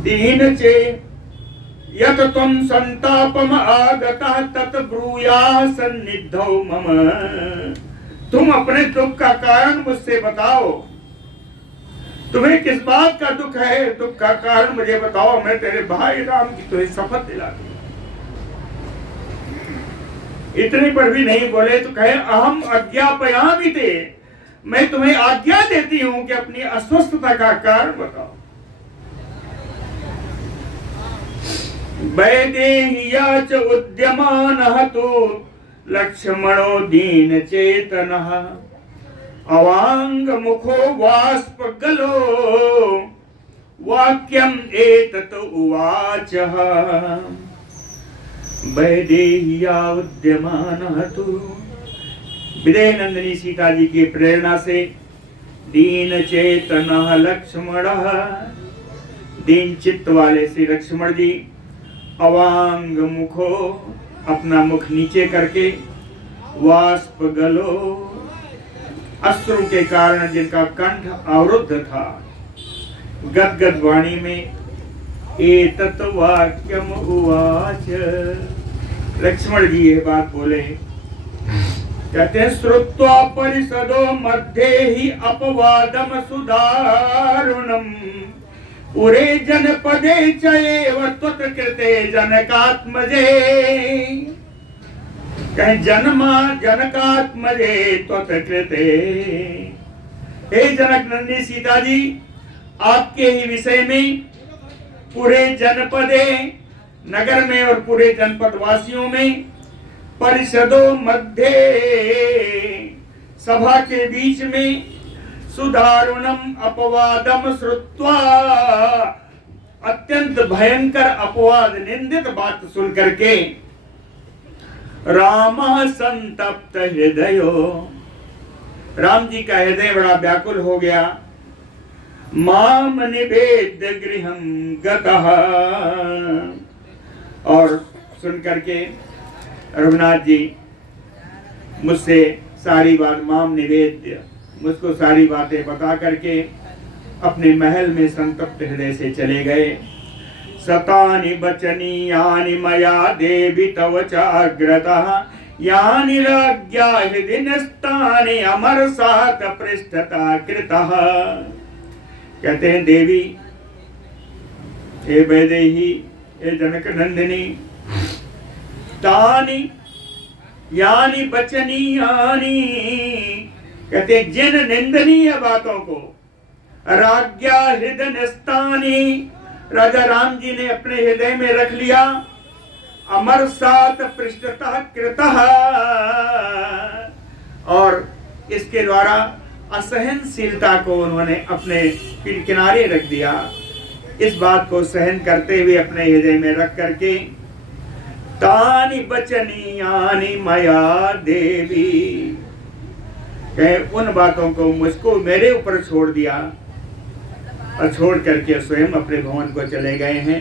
दीन चे यत त्वं संतापम आगतः तत् ब्रूया सन्निधौ मम, तुम अपने दुख का कारण मुझसे बताओ, तुम्हें किस बात का दुख है, दुख का कारण मुझे बताओ, मैं तेरे भाई राम की तुम्हें शपथ दिला दूं। इतने पर भी नहीं बोले तो कहे अहम आज्ञापयामि ते, मैं तुम्हें आज्ञा देती हूं कि अपनी अस्वस्थता का कारण बताओ। वैदेह्या च उद्यमानः तु लक्ष्मणो दीन चेतनः अवांग मुखो वाष्प गलो वाक्यम एतत् उवाचः। वैदेह्या उद्यमानः तु, विदेह नंदिनी सीता जी की प्रेरणा से दीन चेतनः लक्ष्मणः, दीन चित्त वाले श्री लक्ष्मण जी अवांग मुखो, अपना मुख नीचे करके, वाष्प गलो, अश्रु के कारण जिनका कंठ अवरुद्ध था, गदगद वाणी में एतत् वाक्यम उवाच, लक्ष्मण जी ये बात बोले। कहते हैं श्रुत्वा परिषदो मध्ये ही अपवादम सुदारुणम पुरे जनपदे चैव त्वत्कृते जनकात्मजे। कहीं जन्मा जनकात्मजे त्वत्कृते, हे जनक नंदी सीता जी, आपके ही विषय में पूरे जनपदे, नगर में और पूरे जनपद वासियों में, परिषदों मध्य, सभा के बीच में, सुदारुणम अपवादम श्रुत्वा, अत्यंत भयंकर अपवाद निंदित बात सुन करके, राम संतप्त हृदयो, राम जी का हृदय बड़ा व्याकुल हो गया। माम निवेद्य गृहं गतः, और सुन करके रघुनाथ जी मुझसे सारी बात, माम निवेद्य, मुझको सारी बातें बता करके अपने महल में संतप्त हृदय से चले गए। सतानि वचनीयानि मया देवी तव चाग्रतः यानि राज्ञा हृदि निस्तानि अमर सात पृष्ठता कृतः। कहते हैं देवी, हे वैदेही, हे जनक नंदिनी, तानि यानि वचनीयानि, कहते हैं जिन निंदनीय बातों को राज्ञा हृदय निस्तानि, राजा राम जी ने अपने हृदय में रख लिया। अमर सात पृष्ठतः कृतः, और इसके द्वारा असहनशीलता को उन्होंने अपने किनारे रख दिया। इस बात को सहन करते हुए अपने हृदय में रख करके तानि वचनीयानि मया देवी, उन बातों को मुझको मेरे ऊपर छोड़ दिया और छोड़ करके स्वयं अपने भवन को चले गए हैं।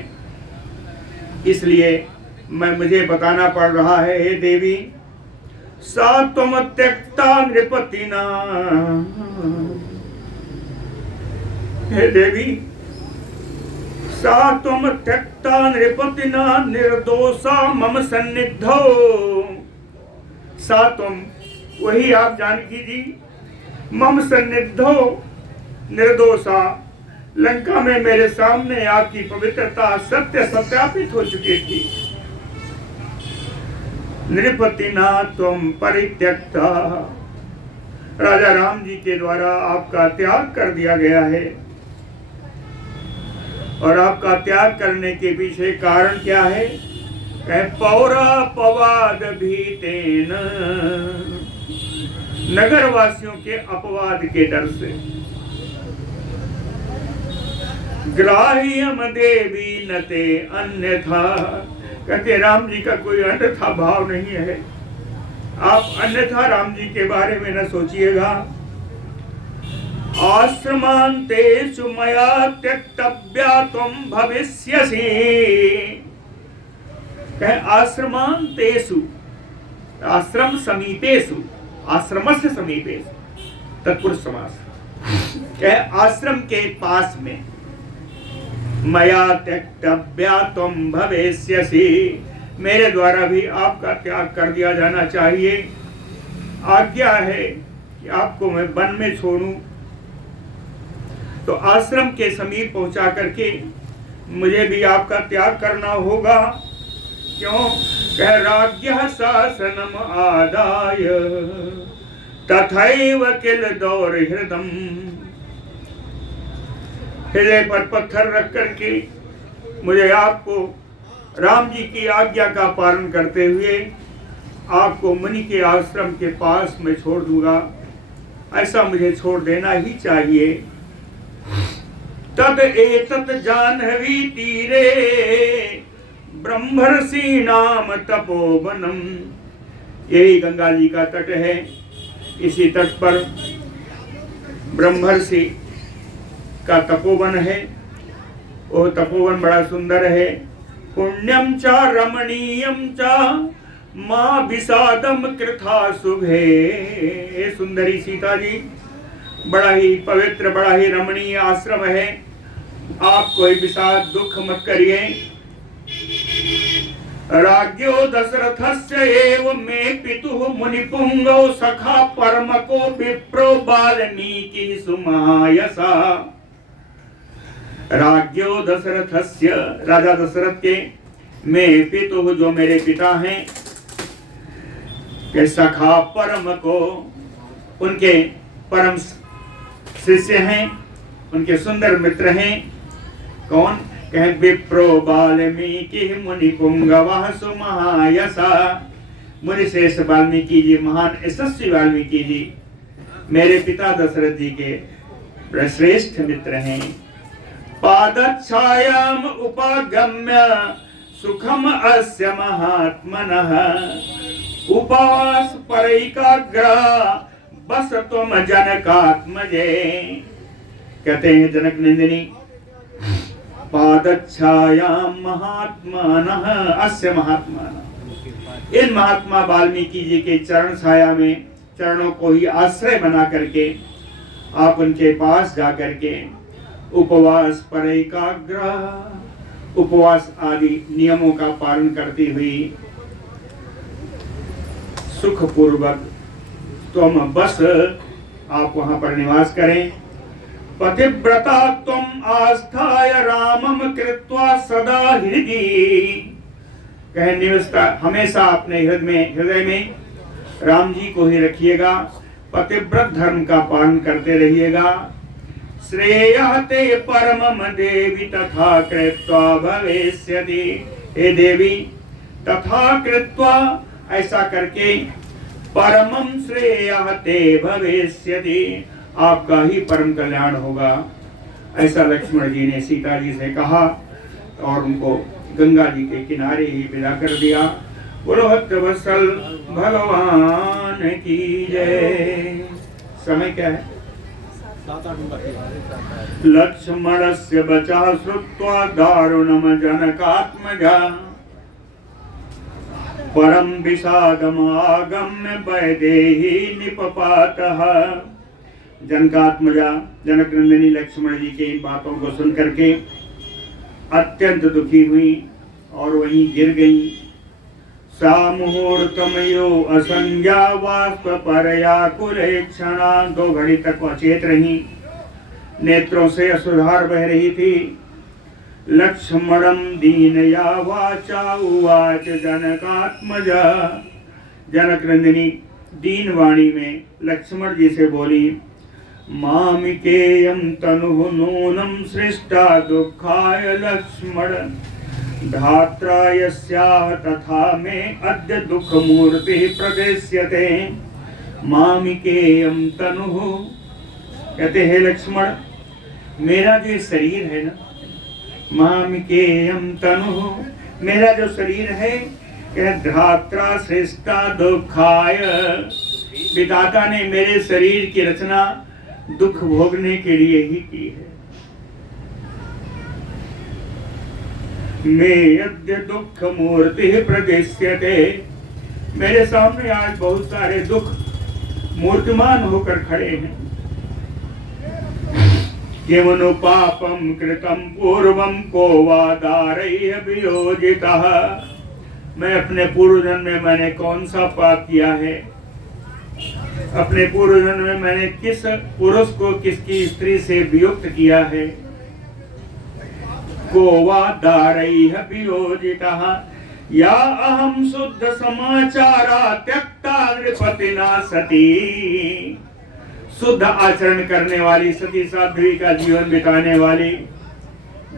इसलिए मुझे बताना पड़ रहा है, हे देवी, सा त्वं त्यक्ता नृपतिना, हे देवी, सा त्वं त्यक्ता नृपतिना निर्दोषा मम सन्निधौ। सा त्वं, वही आप जानकी जी, मम सन्निधौ निर्दोषा, लंका में मेरे सामने आपकी पवित्रता सत्य सत्यापित हो चुकी थी। नृपतिना त्वं परित्यक्ता, राजा राम जी के द्वारा आपका त्याग कर दिया गया है। और आपका त्याग करने के पीछे कारण क्या है? पौरापवाद भीतेन, नगर वासियों के अपवाद के डर से। ग्राह्यम देवी नते अन्यथा, कहते राम जी का कोई अन्यथा भाव नहीं है। आप अन्यथा राम जी के बारे में न सोचिएगा। आश्रमान्तेषु मया त्यक्तव्या त्वं भविष्यसि, आश्रमान्तेषु, आश्रम समीपेषु, आश्रमस्य समीपेषु, तत्पुरुष समास, आश्रम के पास में, मया त्यक्तव्या त्वं भविष्यसि, मेरे द्वारा भी आपका त्याग कर दिया जाना चाहिए। आज्ञा है कि आपको मैं वन में छोड़ूं, तो आश्रम के समीप पहुंचा करके मुझे भी आपका त्याग करना होगा। क्यों? कह राज्ञः शासनम आदाय तथैव किल दौर्हृदम्, हृदय पर पत्थर रख करके मुझे आपको राम जी की आज्ञा का पालन करते हुए आपको मुनि के आश्रम के पास में छोड़ दूंगा, ऐसा मुझे छोड़ देना ही चाहिए। तद एतत् जाह्नवी तीरे ब्रह्मर्षि नाम तपोवनम, यही गंगा जी का तट है। इसी तट पर ब्रह्मर्षि का तपोवन है। वो तपोवन बड़ा सुंदर है। पुण्यम च रमणीयम च माँ विषादम कृथा शुभे, सुंदरी सीता जी, बड़ा ही पवित्र, बड़ा ही रमणीय आश्रम है। आप कोई विषाद दुख मत करिए। राज्ञो दशरथस्य एव मे पितुः मुनिपुंगौ सखा परमको विप्रो वाल्मीकि सुमहायसा। राज्ञो दशरथस्य, राजा दशरथ के, मैं पितुः, जो मेरे पिता हैं, के सखा परम को, उनके परम शिष्य हैं, उनके सुंदर मित्र हैं। कौन? कहे विप्रो वाल्मीकि मुनि पुंगवः सुमहायसा, मुनि श्रेष्ठ वाल्मीकि जी, महान यशस्वी वाल्मीकि जी मेरे पिता दशरथ जी के श्रेष्ठ मित्र हैं। पादच्छायाम उपागम्य सुखम अस्य महात्मनः, उपास परैकाग्र बस तुम जनकात्मजे। कहते हैं जनक नंदिनी, पादच्छायाम महात्मनः अस्य महात्मनः, इन महात्मा वाल्मीकि जी के चरण छाया में, चरणों को ही आश्रय बना करके आप उनके पास जा करके उपवास पर एकाग्र, उपवास आदि नियमों का पालन करती हुई सुखपूर्वक तुम बस आप वहां पर निवास करें। पतिव्रता तुम आस्थाय रामम कृत्वा सदा हृदय, कह निवसता हमेशा अपने हृदय में राम जी को ही रखिएगा। पतिव्रत धर्म का पालन करते रहिएगा। श्रेयः ते परमम देवी तथा कृत्वा भविष्यति, हे देवी तथा कृत्वा ऐसा करके परमम श्रेयः ते भविष्यति, आपका ही परम कल्याण होगा। ऐसा लक्ष्मण जी ने सीता जी से कहा और उनको गंगा जी के किनारे ही विदा कर दिया। बोलो भक्तवत्सल भगवान की जय। समय क्या है? लक्ष्मणस्य वचा श्रुत्वा दारुणम जनकात्मजा, परम विषादमागम्य वैदेही निपपातः। जनकात्मजा जनक नंदिनी लक्ष्मण जी के इन बातों को सुन करके अत्यंत दुखी हुई और वहीं गिर गई। सा मुहूर्तमयो असंज्ञा वास्प परया कुलेक्षणा, 2 घड़ी तक अचेत रही, नेत्रों से अश्रुधार बह रही थी। लक्ष्मणं दीनया वाचा उवाच जनकात्मजा, जनक नंदिनी दीन वाणी में लक्ष्मण जी से बोली, मामिकेयं तनुः नूनं सृष्टा दुःखाय लक्ष्मण, धात्रा यस्याः तथा मे अद्य दुःखमूर्तिः प्रदेश्यते। मामिकेयं तनुः, कहते हैं लक्ष्मण मेरा जो शरीर है ना, मामिकेयं तनुः, मेरा जो शरीर है, धात्रा श्रेष्ठा दुःखाय, विधाता ने मेरे शरीर की रचना दुख भोगने के लिए ही की है। मैं अद्य दुख मूर्ति प्रदेश्यते, मेरे सामने आज बहुत सारे दुख मूर्तिमान होकर खड़े हैं। किमनु पापम कृतम पूर्वम को वा दारैः वियोजितः, मैं अपने पूर्व जन्म में मैंने कौन सा पाप किया है, अपने पूर्व जन्म में मैंने किस पुरुष को किसकी स्त्री से वियुक्त किया है। को वा दारैः वियोजितः या अहम शुद्ध समाचारा त्यक्ता नृपतिना सती, शुद्ध आचरण करने वाली सती साध्वी का जीवन बिताने वाली,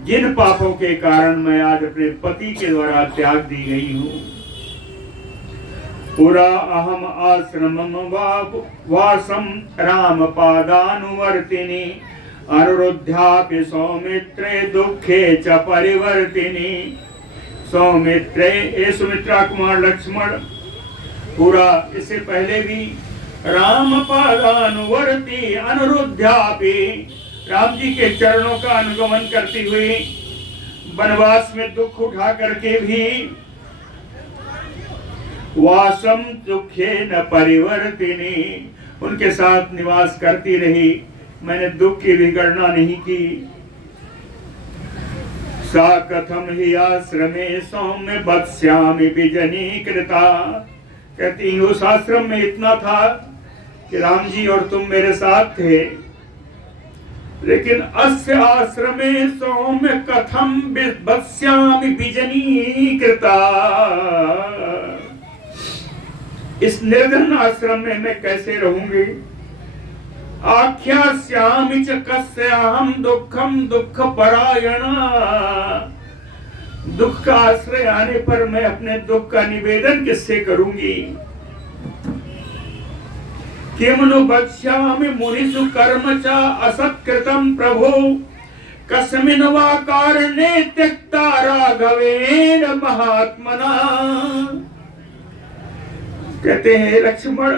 जिन पापों के कारण मैं आज अपने पति के द्वारा त्याग दी गई हूँ। पुरा अहम आश्रमम वासम राम पादानुवर्तिनी, अनुरुद्ध्यापि सौमित्रे दुखे च परिवर्तिनी। सौमित्रे, ए सुमित्रा कुमार लक्ष्मण, पूरा इससे पहले भी राम पादानुवर्ती अनुरुद्ध्यापि, राम जी के चरणों का अनुगमन करती हुई वनवास में दुख उठा करके भी वासम दुखे न परिवर्तिनी, उनके साथ निवास करती रही, मैंने दुख की भी गणना नहीं की। सा कथम ही आश्रमे सौम्य बक्ष्यामि विजनी कृता, कहती हूँ उस आश्रम में इतना था कि राम जी और तुम मेरे साथ थे, लेकिन अस्य आश्रमे सौम्य कथम बक्ष्यामि विजनी कृता, इस निर्धन आश्रम में मैं कैसे रहूंगी। आख्यास्यामि च कस्याहं दुःखं दुःख परायणा, दुख का आश्रय आने पर मैं अपने दुख का निवेदन किससे करूंगी। किमनु बक्ष्यामि मुनिषु कर्म च असत्कृतं प्रभो, कस्मिन् वा कारणे त्यक्ता राघवेन महात्मना। कहते हैं लक्ष्मण,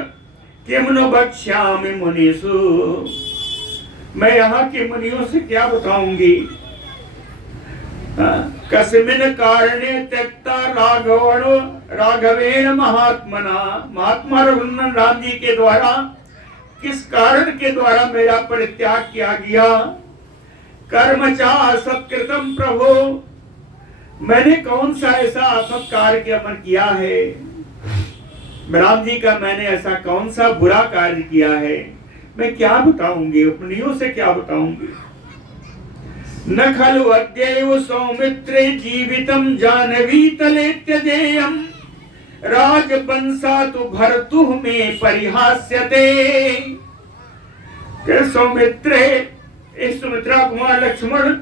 किमनु बक्ष्यामि मुनिषु, मैं यहाँ के मुनियों से क्या बताऊंगी। कस्मिन् कारणे त्यक्ता राघवेन महात्मना, महात्मा रघुनंदन राम जी के द्वारा किस कारण के द्वारा मेरा परित्याग किया गया। कर्म चा सत्कृतम प्रभो, मैंने कौन सा ऐसा असत कार्य के अमर किया है, राम जी का मैंने ऐसा कौन सा बुरा कार्य किया है, मैं क्या बताऊंगी, अपनियों से क्या बताऊंगी। न खलु अद्यैव सौमित्रे जीवितम जानवी तले त्यजेयम, राजवंशा तु भर्तुः में परिहास्यते। के सौमित्रे, सुमित्रा कुमार लक्ष्मण,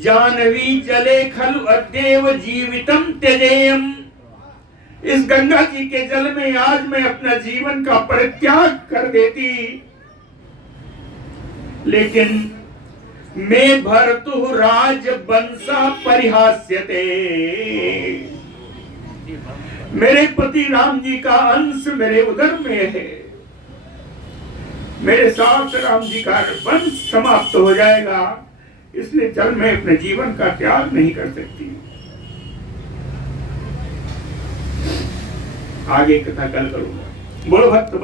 जानवी जले खलु अद्यैव जीवितम त्यजेयम, इस गंगा जी के जल में आज मैं अपना जीवन का परित्याग कर देती, लेकिन मैं भर्तुः राजवंशा परिहास्यते, मेरे पति राम जी का अंश मेरे उदर में है, मेरे साथ राम जी का वंश समाप्त हो जाएगा, इसलिए जल में अपने जीवन का त्याग नहीं कर सकती। आगे कथा कल करूंगा। बोलो भक्त